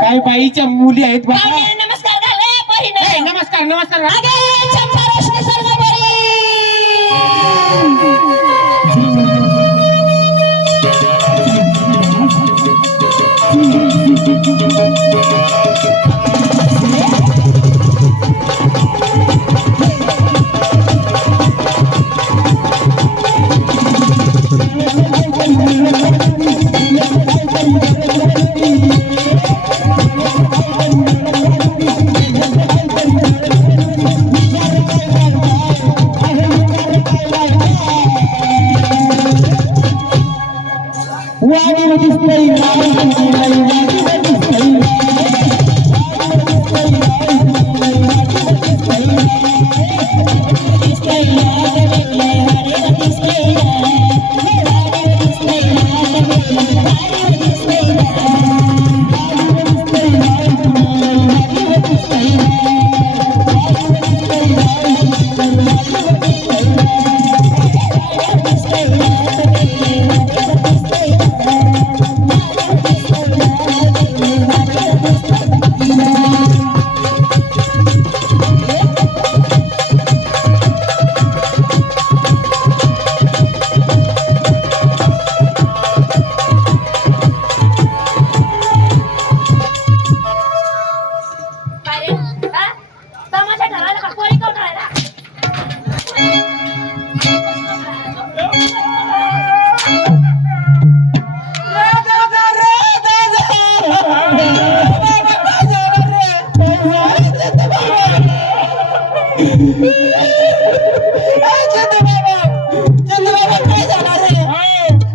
काय बाईच्या मुली आहेत बाबा. नमस्कार घाले पहिने. नमस्कार नमस्कार.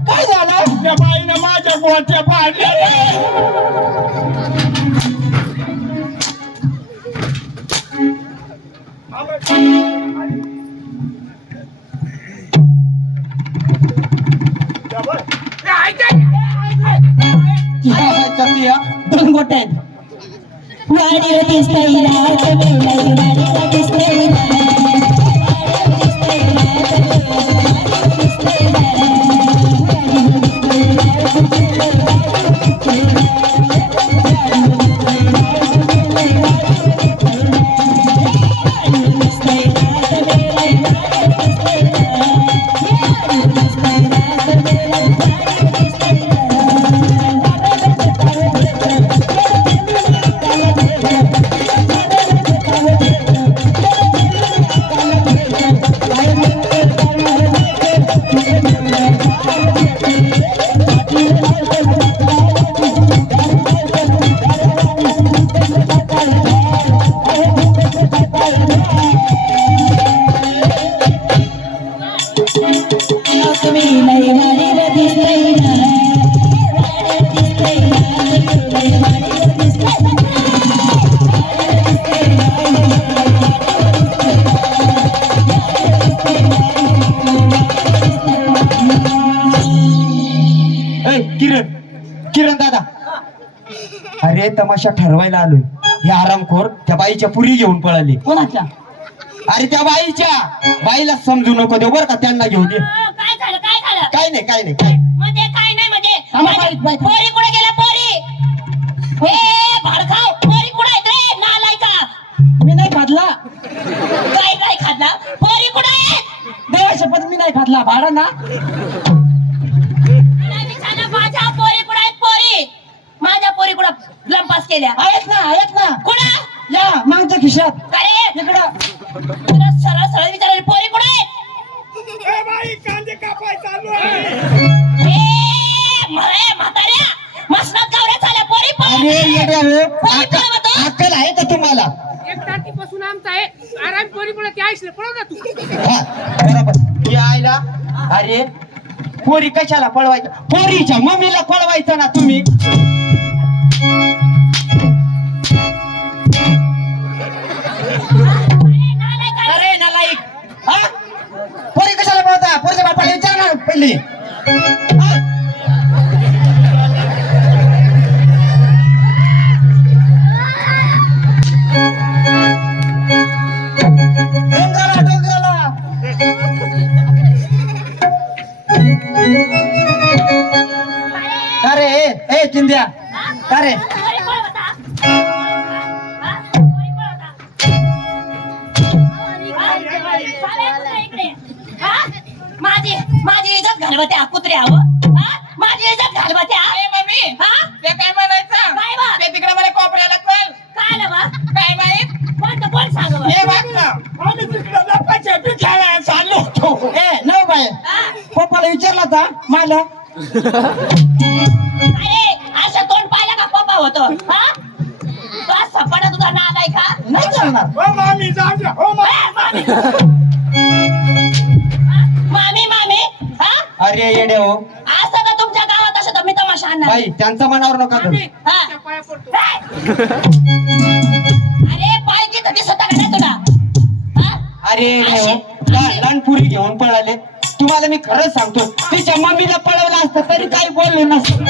काय झालं त्या बाईनं माझ्या गोट्या पाडल्या. दोन गोट्या आहेत. वाडीवर दिसतंय रात वेळी वाडीवर दिसतंय तमाशा ठरवायला आलोय. हे आरामखोर त्या बाईच्या पुरी घेऊन पळाले. कोणाच्या? अरे त्या बाईला समजू नको देऊ बरं का, त्यांना घेऊ दे. काय झालं काय झालं काय नाही काय नाही काय म्हणजे काय नाही म्हणजे थांबा, बाई. पोरी कुठे गेला पोरी हे भडकाव पोरी कुठे आहेत रे नालायका मी नाही खाल्ला. काय काय खाल्ला पोरी कुठे आहेत देवा शपथ मी नाही खाल्ला. भाडा ना. माझ्या पोरी कुठे आहेत पोरी माझ्या पोरी कुठं लंपास केल्या आहेत ना कुणा या मागच्या खिशात काय इकडं. तुला सरळ सरळ विचारले पोरी कुठे आहेत ए बाई कांदे कापाय चालू आहे. ए मरे म्हाताऱ्या मसनात गावऱ्या झाल्या पोरी अरे येड्या हो, पोरी पळवतो. अक्कल आहे का तुम्हाला? एक तारखेपासून आमचा आहे आराम कोणी कोणा ती आईस पळव ना तू. हा, बरोबर. या आईला अरे पोरी कशाला पळवायचं? पोरीच्या मम्मीला पळवायचं ना तुम्ही. अरे नालायक. हा? पोरी कशाला पळवता? पोरीच्या बापाला विचार ना पहिली. हा? डोंगराला. अरे ए चिंद्या अरे पोरी पळवता. हा? पोरी पळवता. माझी माझी इज्जत घालवत्या कुत्र्या माझी इज्जत घालवत्या मम्मी ते काय म्हणायचं काय बा ते तिकडे मला कोपऱ्याला कळ काय ना बा काय माहित कोण सांग हे बघ ना आम्ही तिकडे लपाच्या पिठाला चाललो होतो. ए नऊ बाय पप्पाला विचारला होता मला. अरे असं तोंड पाहिलं का पप्पा होतो हा तुला सपाटा तुझा नाद आहे का नाही चालणार. हो मामी जाऊ द्या. हो मामी. मामी मामी हा अरे येडे हो असं का तुमच्या गावात असं तर मी तमाशा आणणार बाई त्यांचा मनावर नका धरू. हा. पाया पडतो. अरे पालखी तर दिसत का नाही तुला हा? अरे येडे हो लहान पुरी घेऊन पळाले. तुम्हाला मी खरंच सांगतो तिच्या मम्मीला पळवलं असतं तरी काही बोललो नसतं.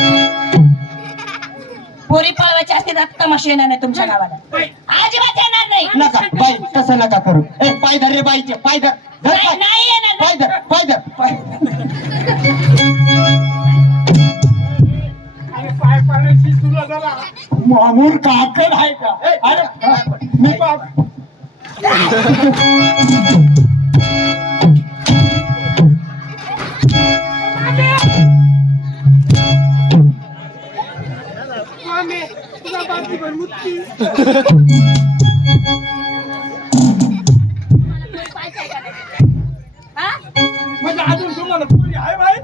पोरी पळवायची असते तर तमाशा येणार नाही तुमच्या गावाला अजिबात येणार नाही नका बाई तसं नका करू. ए पाय धर रे बाईचे पाय धर. धर नाही पाय. नाही येणार पाय नाही. धर पाय धर पाय. अरे पाय पाण्याची तुला जरा मामूर काकड आहे का? अरे मी बाप मामे तुला बाकी पण मुक्ती. हा? म्हणजे अजून तुम्हाला पुरी आहे बाई.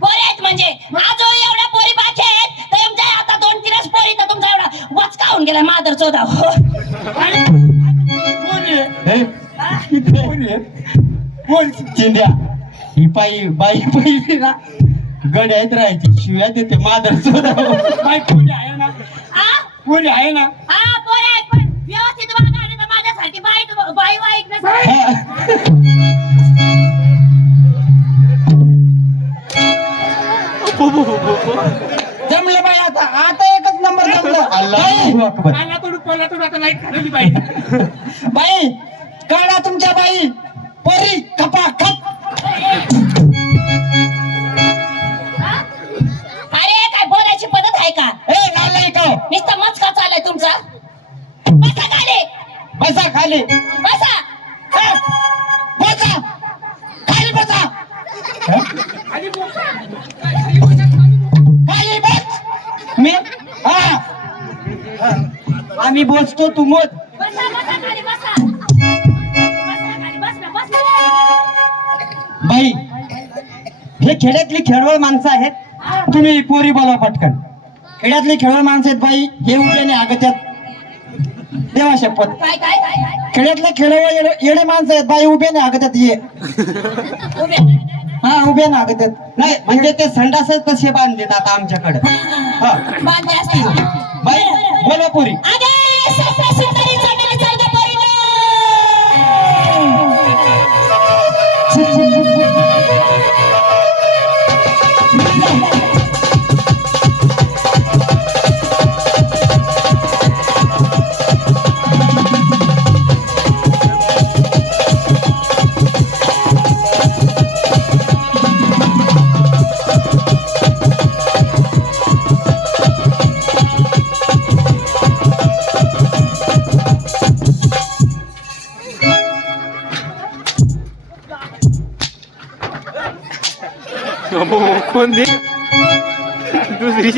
पोरी आहेत म्हणजे आजो एवढ्या पोरी बाकी आहेत तर तुमच्या आता 2-3 पोरी तर तुमचा एवढा वचका होऊन गेला मादर चोदा चिंध्या ही पायी बाई पहिली ना गड्यात राहायची शिव्या देते मादर चोदा. बाई पुरी आहे ना हा पुरी आहे ना. हा पोरी आहेत पण व्यवस्थित वागा आणि तर माझ्यासाठी बाई वाईक नसेल. जमलं बाई आता एकच नंबर जमलं. अल्लाहू अकबर. कानातून कोणातून आता लाईट खाल्ली पाहिजे. बाई काढा तुमच्या बाई परी खपा खप. हा? अरे काय बोलायची पद्धत आहे का ए नालायक हो. नुसतं मचका चालय तुमचा बसा खाली बसा खाली. बसा ए, बसा खाली बसा. आणि बोका. खाली बस. मी हा आम्ही बसतो तू मोज. बसा बसा खाली बसा बसा खाली बस ना बस ना बाई हे खेड्यातली खेळवळ माणसं आहेत. तुम्ही पोरी बोला पटकन. खेड्यातली खेळ माणसं आहेत बाई हे उभ्याने आगत्यात. देवा शपथ काय काय काय काय खेड्यातले खेळवळ येडे माणसं आहेत बाई उभ्याने आगत्यात ये. उभे हा उभ्याने आगत्यात. नाही म्हणजे ते संडासच तसे बांधलेत आता आमच्याकडे. हा बांधले असतील बाई बोला पोरी. अगे सप्रा सुंदरी चढलेली चढता पोरीनो कोण दे दुसरी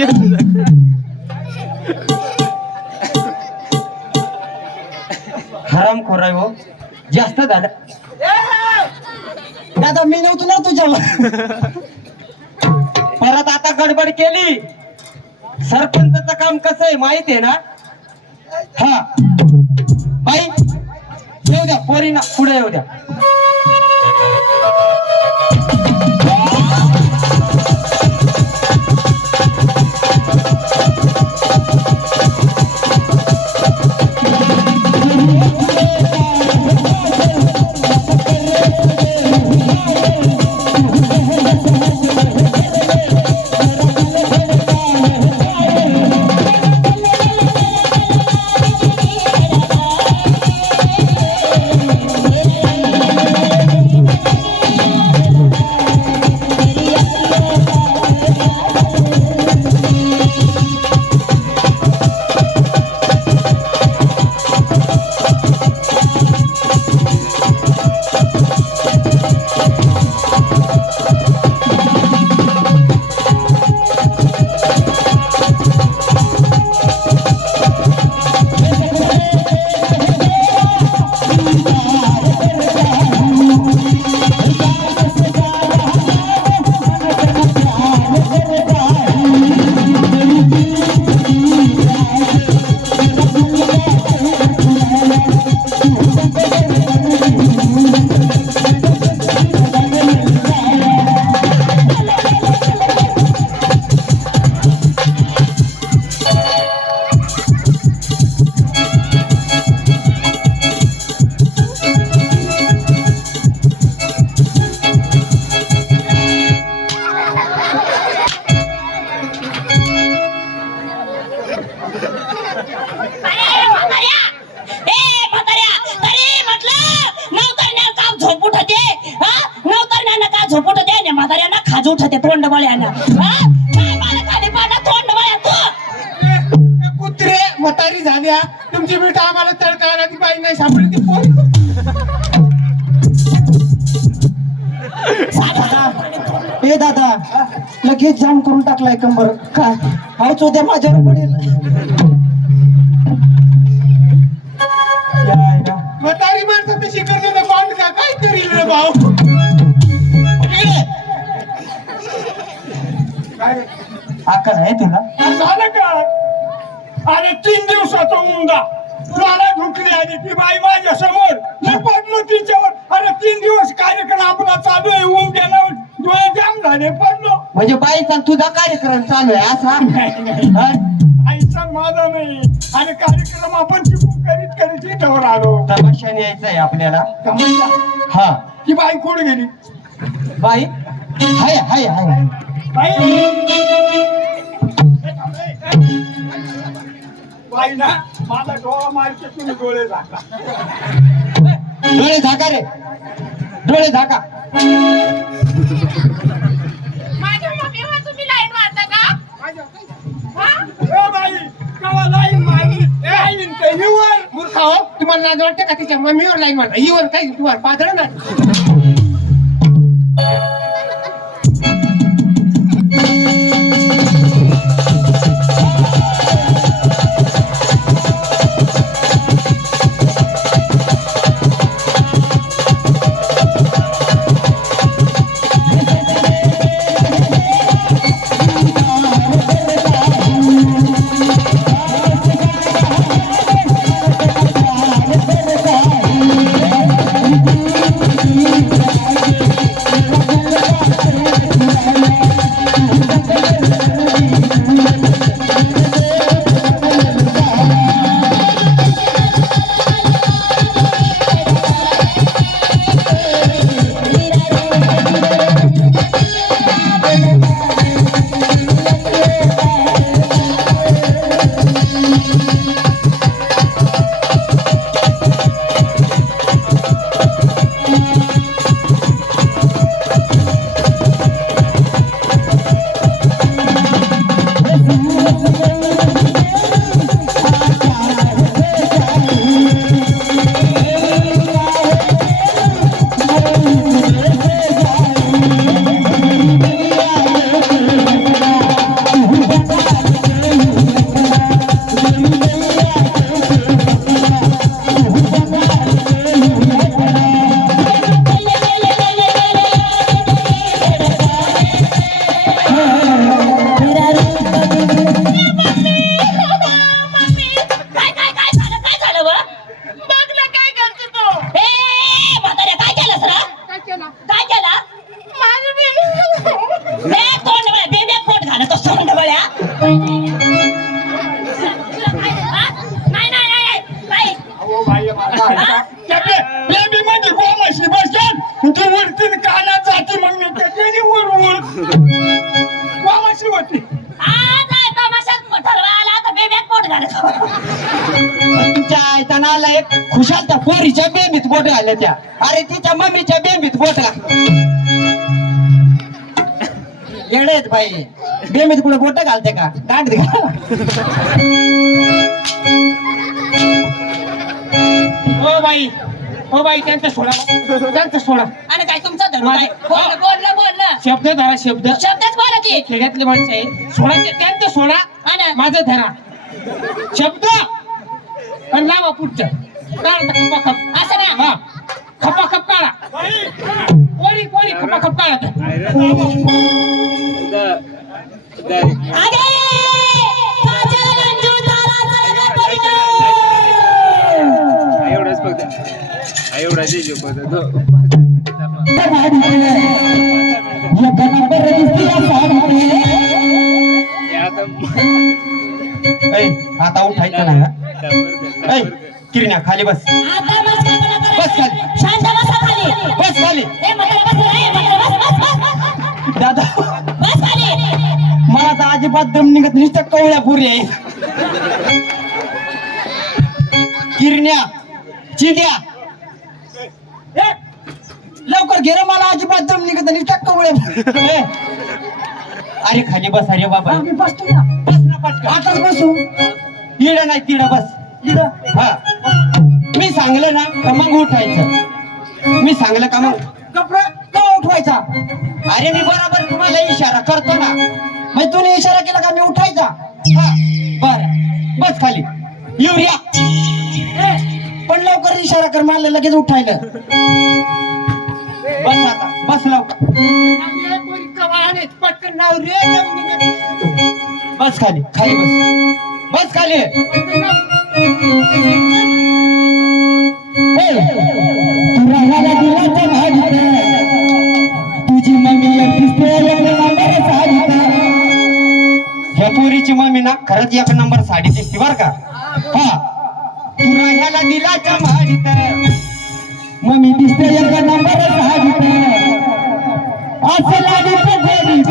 हराम खोराय हो जास्त झालं दादा मी नव्हतो ना तुझ्यावर परत आता गडबड केली सरपंचाचं काम कसं आहे माहित आहे ना हा बाई येऊ द्या पोरीना पुढे येऊ द्या म्हाताऱ्यांना खाज उठते तोंड बळ्यांना तोंड बळ्या तू कुत्रे म्हातारी झाल्या तुमची बेटा आम्हाला तडका ती बाई नाही सापडली ती पोरी ए दादा लगेच जाम करून टाकलाय कंबर काय हायच उद्या माझ्यावर पडेल म्हातारी माणसं तशी करते बांध का काय करील रे भाऊ अक्कल आहे तुला झालं का अरे 3 दिवसाचा मुंडा मला ढुकली आली ती बाई माझ्या समोर मी पडलो तिच्यावर अरे 3 दिवस कार्यक्रम आपला चालू आहे उमट्याला डोळे जाम झाले पडलो म्हणजे बाईचा तुझा कार्यक्रम चालू आहे असा हा? आईचा माझा नाही आणि कार्यक्रम आपण चिकून करीत करीत इथवर आलो तमाशाने यायचं आहे आपल्याला समजला? हा ती बाई कुठे गेली बाई हाय हाय हाय बाई ना माझा डोळा मारते तुम्ही डोळे झाका डोळे झाका रे डोळे झाका माझ्या मम्मीवर तुम्ही लाईन मारता का बाई केव्हा लाईन मारली लाईन ते हिवर मूर्खा हो तुम्हाला लाज वाटते का तिच्या मम्मीवर लाईन मारता हिवर काही तुम्हाला पादळ नाही Thank you. बेबी म्हणजे गोमाशी बसेल तू उडती कानात जाते मग मी त्याच्याने उड गोमाशी होती आज आहे तमाशात ठरवा आला तर बेब्यात पोट घालतो. तुमच्या आयताना आला एक खुशाल त्या पोरीच्या बेंबीत बोट घालल्या त्या. अरे तिच्या मम्मीच्या बेंबीत बोट घाल. येडेत बाई बेंबीत कुठे बोट घालते का दांड घाल. हो बाई त्यांचं सोडा आणि काय तुमचा धरू काय बोललं शब्द धरा शब्द शब्दच बोला की खेड्यातले माणसं आहे सोडा त्यांचं सोडा आणि माझं धरा शब्द आणि लावा पुढचं खपा खप असं नाही हा खपा खप काढा कोणी खपा खप काढा आगे काजल अंजू तारा गणपती एवढंच फक्त एवढाच आता उठायचं नाही. किरण्या खाली बस. आता बस खाली. शांत बसा खाली. बस खाली. ए म्हातारा बस रे, म्हातारा बस. दादा बस खाली. मला तर अजिबात दम निघत नुसतं कवळ्या पुरी आहे. किरण्या चिंड्या लवकर घे रे, मला अजिबात दम निघत नुसतं कवळ्या. अरे खाली बस. अरे बाबा बसतो ना बस ना पटकन. आताच बसू इड नाही तिड बस. हा मी सांगलं ना का मग उठायचं. मी सांगलं का मग कपडे का उठवायचा अरे मी बरोबर तुम्हाला इशारा करतो ना. मग तुम्ही इशारा केला का मी उठायचा. हा बर बस खाली. युरिया पण लवकर इशारा कर, मला लगेच उठायला. बस आता बस लवकर. पटकन नाव रे बस खाली. खाली बस. बस खाली. तुला ह्याला दिलाचं भाडीत, तुझी मम्मी ह्या पोरीची मम्मी ना खरंच एक नंबर साडी दिसते बर का. हा तुला ह्याला दिलाच्या भाडीत, मम्मी दिसते एक नंबर भाडीत, असं लागत गोडीत.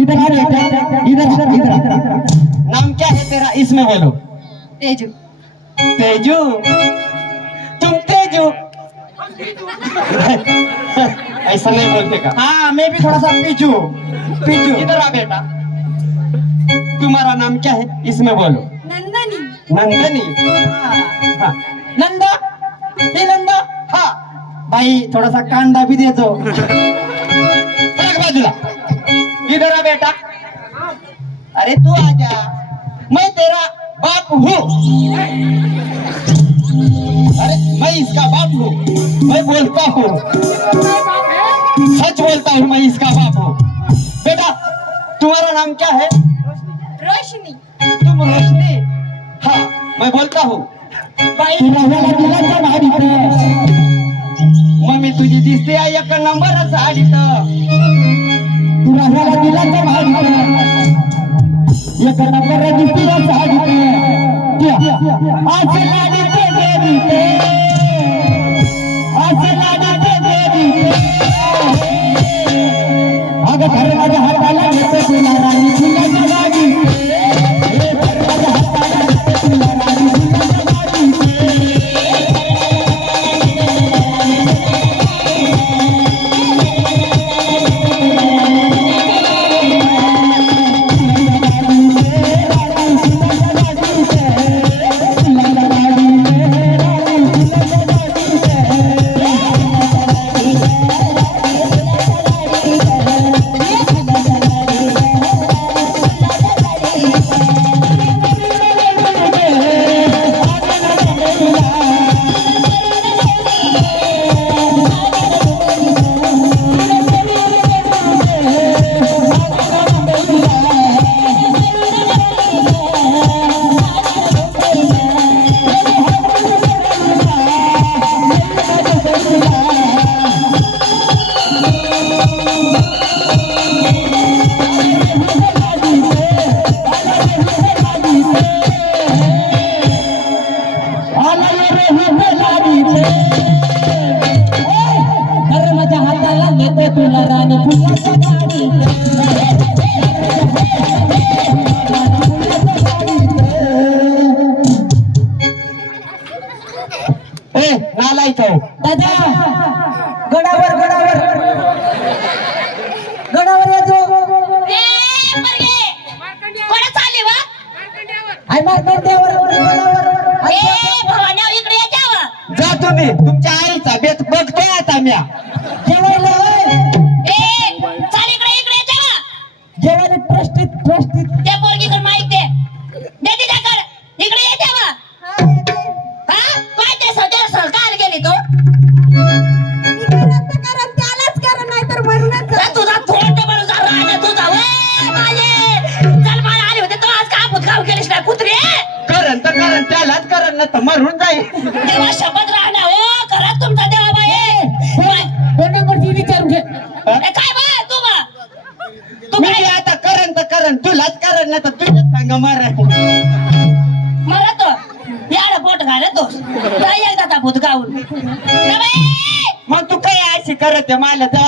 इधर आ बेटा, इधर. नाम क्या है तेरा, इसमें बोलो. तेजू तेजू. तुम तेजू. ऐसा नहीं बोलते का. हाँ मैं भी थोड़ा सा पीछू. इधर आ बेटा. तुम्हारा नाम क्या है, इसमें बोलो. नंदनी नंदनी. हाँ. नंदा. हे नंदा. हा भाई थोडासा कांदा भी देतो. सरक बाजूला. इधर आ बेटा. अरे तू आजा, मैं तेरा बाप हूँ. अरे मैं इसका बाप हूँ. मैं बोलता हूँ, सच बोलता हूँ, मैं इसका बाप हूँ. बेटा तुम्हारा नाम क्या है. रोशनी तुम रोशनी. हाँ मैं बोलता हूँ. तुला ह्याला दिलाचं भाडीत, मम्मी तुझी दिसते आहे एक नंबर साडीत. तुला ह्याला दिलाचं भाडीत, एक नंबर दिसते साडीत. असं लागत गोडीत, असं लागत गोडीत. अगं घर माझ्या हाताला घेतो तुला राणी फुलाच्या गाडीत. हे घर माझ्या हाताला घेतो तुला राणी फुलाच्या गाडीत. माझ्या हाताला नेते तुला राणी फुलाच्या गाडीत ए नालायक हो. दादा गडावर गडावर गडावर येतो कोणा चालली वा आई मारकंड्यावर गडावर भवानी इकडे ये जावं. जा तुम्ही तुमच्या आईचा बेत बघतोय आता म्या. जेवायला चाल इकडे इकडे जावं. जेवायला ट्रस्टीत त्या पोरगीकडे माईक दे दे तिच्याकडे. इकडे ये जावं. हा काय ते सध्या सरकार गेली तू तुझा थोड बनू जा राहिला तुझा चल मला आले होते तो आज का भूतगाव केलीस ना कुत्रे करण त्यालाच करण ना तर मरून जाईल. देवा शपथ राहणार हो खरंच तुमचा देवा बाई दोन नंबरची विचारून घे काय बा तू बा तू मी काय आता करण तुलाच करण ना तर तुझ्या सांग मार. मरतो याला बोट घालतो काय एकदा भूतगावून मग तू काय अशी करत आहे मला जा.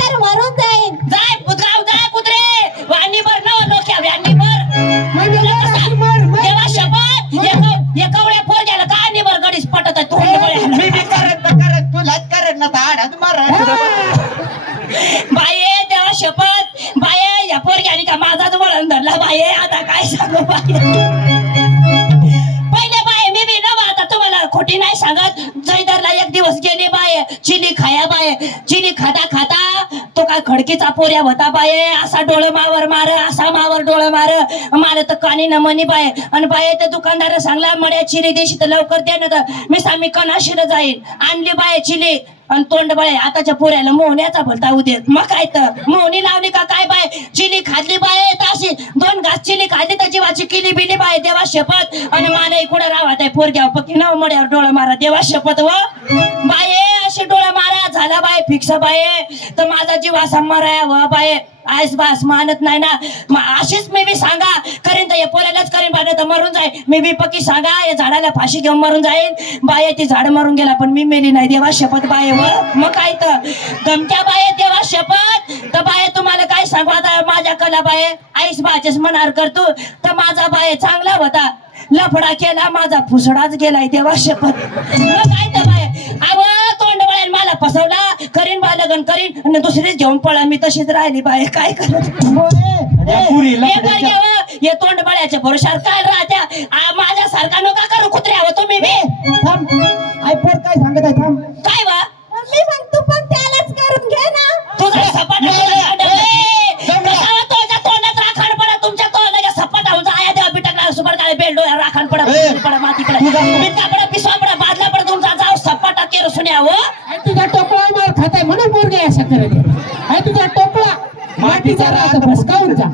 काय जाय भूतगाव जाय कुत्रे वाणी भर न लोक्या वाणी भर देवा शपथ एकवड्या पोर गेला का आणि भर गडीस पटत आहे तू मी बी करत तुलाच करण ना तर आडाच मार. बाये देवा शपथ बाये या पोरग्याने का माझाच वळण धरला बाये आता काय सांगू बाये पहिले बाये मी बी नवा आता तुम्हाला खोटी नाही सांगत जयदरला एक दिवस गेली बाये चिली खाया बाये चिली खाता खाता तो काय खडकीचा पोऱ्या होता बाये असा डोळं मावर मार असा मावर डोळं मार मला तर कानी न मनी बाये आणि बाये त्या दुकानदार सांगला मड्या चिली देशी तर लवकर द्या ना तर मी सांग मी कनाशीला जाईन आणली बाये चिली आणि तोंड बळे आताच्या पोऱ्याला मोहण्याचा भलता उदेत मग काय तर मोहनी लावली का काय बाय चिली खाल्ली बाय अशी 2 घास चिली खाल्ली तर जीवाची किली बिली बाय देवा शपथ आणि मला इकडं राहत आहे पोरग्या पक्की नाव मड्यावर डोळा मारा देवा शपथ व बाये अशी डोळा मारा झाला बाय फिक्स बाये तर माझा जीव असा मराया व बाये आयस बास मानत नाही ना अशीच मी बी सांगा करीन तर या पोऱ्यालाच करीन बाय तर मरून जाईल मी बी पक्की सांगा या झाडाला फाशी घेऊन मरून जाईन बाये ती झाड मरून गेला पण मी मेली नाही देवा शपथ बाये व मग काय तर गमत्या बाये देवा शपथ तर बाये तुम्हाला काय सांगू आता माझ्या कला बाये आईस बाचेस मनार करतो तर माझा बाये चांगला होता लफडा केला माझा फुसडाच गेलाय देवा शपथ मग काय तर बाये अव तोंड बळ्यान मला फसवला करीन बा लग्न करीन आणि दुसरीच घेऊन पळा मी तशीच राहिली बाये काय करत हे तोंड बळ्याच्या भरोशावर काय राहत्या माझ्या सारखा नका करू कुत्र्यावर तुम्ही बी थांब आई पोर काय सांगत आहे थांब काय वा मी म्हणतो पण त्यालाच करून घे ना तुझा सपाट तुझ्या तोंडात राखण पडा तुमच्या तोंडाच्या सपाट आया देवा बिटकला सुपर काय बेल्डो राखण पडा माती पडा बिटका पडा पिसवा पडा बादला पडा तुमचा जाव सपाटा केर सुन्यावं तुझा टोपळा मार खाताय म्हणून पोरगे असं करत आहे तुझा टोपळा मातीचा राहत भसकावून जा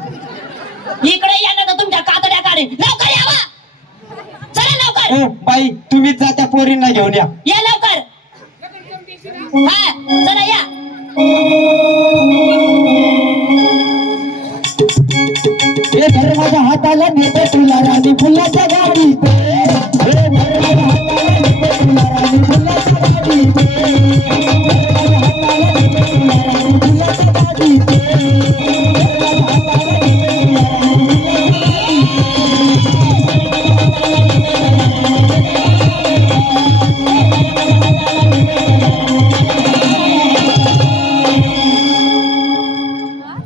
इकडे या ना तर तुमच्या कातड्या काढे लवकर यावा चला लवकर ओ बाई तुम्हीच जा त्या पोरींना घेऊन या. या लवकर हा चला या हे घर माझ्या हाताला नेते तुला राणी फुलाच्या गाडीत हे घर माझ्या हाताला नेते तुला राणी फुलाच्या गाडीत घर माझ्या हाताला नेते तुला राणी फुलाच्या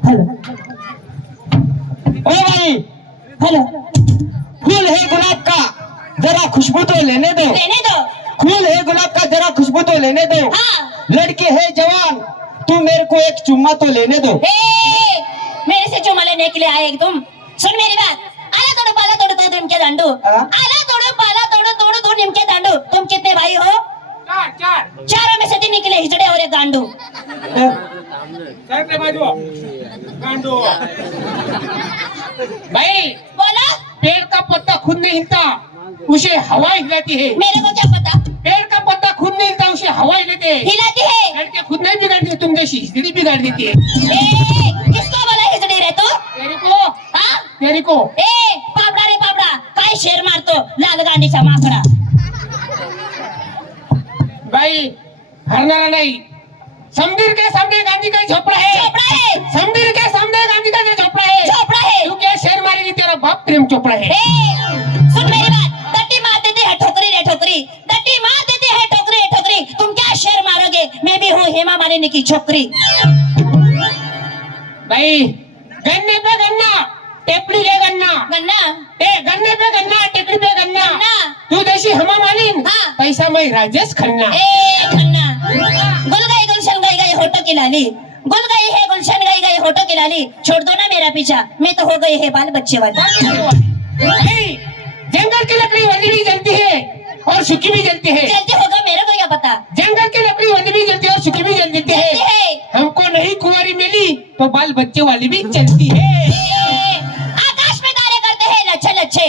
गाडीत ओ बाई हॅलो फूल है गुलाब का जरा खुशबू तो लेने दो. लेने दो फूल है गुलाब का जरा खुशबू तो लेने दो. हाँ लड़की है जवान तू मेरे को एक चुम्मा तो लेने दो. ए, मेरे से चुम्मा लेने के लिए आए तुम सुन मेरी बात आला तोड़ो पाला तोड़ो दो निमके दांडू हाँ? आला तोड़ो पाला तोड़ो तोड़ो दो निमके दांडू तुम कितने भाई हो चारों में से 3 निकले हिजड़े और एक गांडू भाई बोला पेड़ का पत्ता खुद नहीं हिलता उसे हवा हिलाती है मेरे को क्या पता पेड़ का पत्ता खुद नहीं हिलता उसे हवा हिलाती है हिलाती है लड़के खुद नहीं बिगाड़ती तुम जैसी हिजड़ी बिगाड़ देती है ए, किसको बोला हिजड़े रे तो तेरी को हाँ तेरी को ए पापड़ा रे पापड़ा काय शेर मार करतो लाल गांडीचा माकडा. बाई हरणारा नाही. समदीर के सामने गांधी का झोपड़ा चोपड़ा है. है, समदीर के सामने गांधी का झोपड़ा है. चोपड़ा है. तू क्या शेर मारेगी, तेरा बाप प्रेम चोपड़ा है. सुन मेरी बात. दट्टी मार देती है ठोकरी रे ठोकरी, दट्टी मार देती है ठोकरी रे ठोकरी. तुम क्या शेर मारोगे, मैं भी हूँ हेमा मालिनी की छोकरी. भाई गन्ने पे गन्ना, टेपली ले गन्ना. गन्ना गन्ने पे गन्ना, टेपली पे गन्ना. गन्ना. तू जैसी हेमा मालिन, हाँ. पैसा मैं राजेश खन्ना. खन्ना. गुल गई गुलशन गई गई होठों की लाली, गुल गई है गुलशन गई गई होठों की लाली. छोड़ दो ना मेरा पीछा, मैं तो हो गई है बाल बच्चे वाली. भाई जंगल की लकड़ी वली भी जलती है और सूखी भी जलती है. जल्दी होगा मेरे को क्या पता. जंगल की लकड़ी वली भी जलती है और सूखी भी जल देती जल्दी है. है. हमको नहीं कुंवारी मिली तो बाल बच्चे वाली भी चलती है. आकाश में तारे करते हैं लच्छे लच्छे,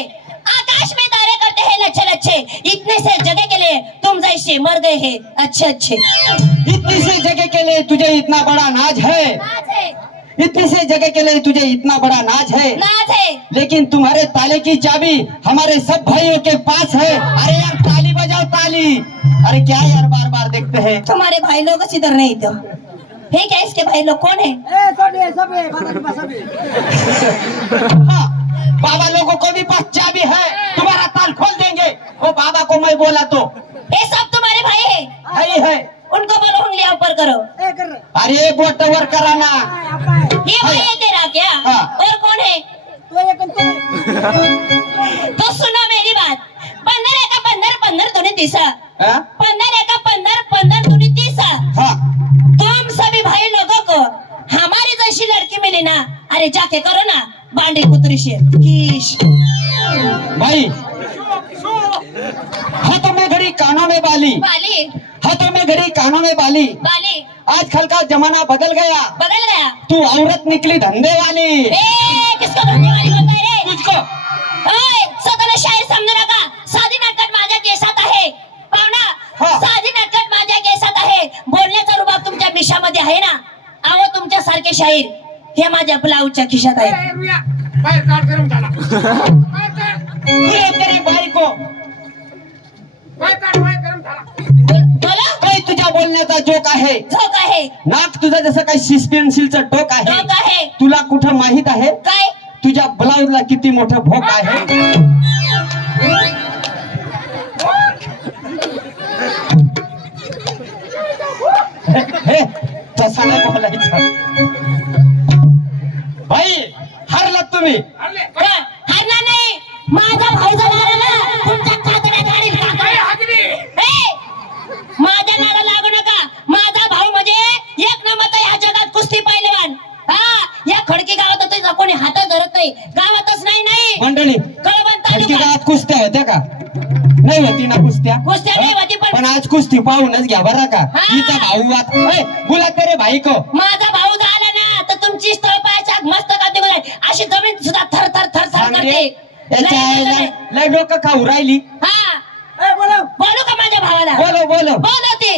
आकाश में तारे करते हैं लच्छे लच्छे. इतने से जगह के लिए तुम जैसे मर गए हैं अच्छे अच्छे. इतनी सी जगह के लिए तुझे इतना बड़ा नाज है, नाज है, इतनी सी जगह के लिए तुझे इतना बड़ा नाज है, नाज है. लेकिन तुम्हारे ताले की चाबी हमारे सब भाइयों के पास है. अरे यार ताली बजाओ ताली. अरे क्या यार बार बार देखते हैं. तुम्हारे भाई लोग इधर नहीं तो है क्या, इसके भाई लोग कौन है. हाँ, बाबा लोगों को भी पास चाबी है, तुम्हारा ताल खोल देंगे. वो बाबा को मैं बोला तो ये सब तुम्हारे भाई है. है ही है. उनको बोलो उंगलियां ऊपर करो. अरे बोट वर कराना. ये भाई है तेरा क्या. हाँ. और कौन है. तो सुनो मेरी बात. 15 का 15 15 दूनी 30. हाँ? 15 का 15 15 दूनी 30. हाँ, तुम सभी भाई लोगों को हमारी जैसी लड़की मिली ना, अरे जाके करो ना बांडी कुतरी से कीश. भाई हाथों में घड़ी कानों में बाली, बाली हाथों में घड़ी कानों में बाली. बाली आजकल का जमाना बदल गया. बदल गया. तू औरत निकली धंधे वाली. किसको धंधे वाली बोलता है रे. तुझको ओय, स्वतःला शाहीर समजू नका. साधी नटखट माझ्या केसात आहे पाहुणा. हा. साधी नटखट माझ्या केसात आहे. बोलण्याचा रुबाब तुमच्या मिशामध्ये आहे ना. अहो तुमच्या सारखे शाहीर हे माझ्या ब्लाऊजच्या खिशात आहे. बाहेर काढ, गरम झाला. बोले तेरे भाई को. बाहेर काढ, बाहेर गरम झाला. बोला काही तुझ्या बोलण्याचा जोक आहे. झोक आहे. नाक तुझं जसं काही सिस्पेन्सिलचं टोक आहे. डोक आहे. तुला कुठं माहित आहे काय तुझ्या ब्लाऊजला किती मोठं भोक आहे. हे तसा नाही बोलायचं. भाई हरलात तुम्ही. हरणार नाही. माझा भाऊ जर हरला तुमच्या कातड्या काढील काका. माझ्या नाला लागू नका. माझा भाऊ म्हणजे एक नंबरचा या जगात कुस्ती पहिलवान. हा, या खडकी गावात त्याचा कोणी हातात धरत नाही. गावातच नाही नाही मंडळी कळवण खडकी तालुका. गावात कुस्त्या होत्या का. नाही होती ना कुस्त्या. कुस्त्या नाही होती, पण आज कुस्ती पाहूनच घ्या बरं का. हा. हिचा भाऊ आत बोला तेरे भाई को. माझा भाऊ झाला ना तर तुमची स्थळपायाच्या मस्त काढते बोलाय. अशी जमीन सुद्धा थर थर थर थर करते. याच्या आईला लय डोकं खाऊ राहिली. हा बोलू का माझ्या भावाला. बोलो बोलो. बोलवते.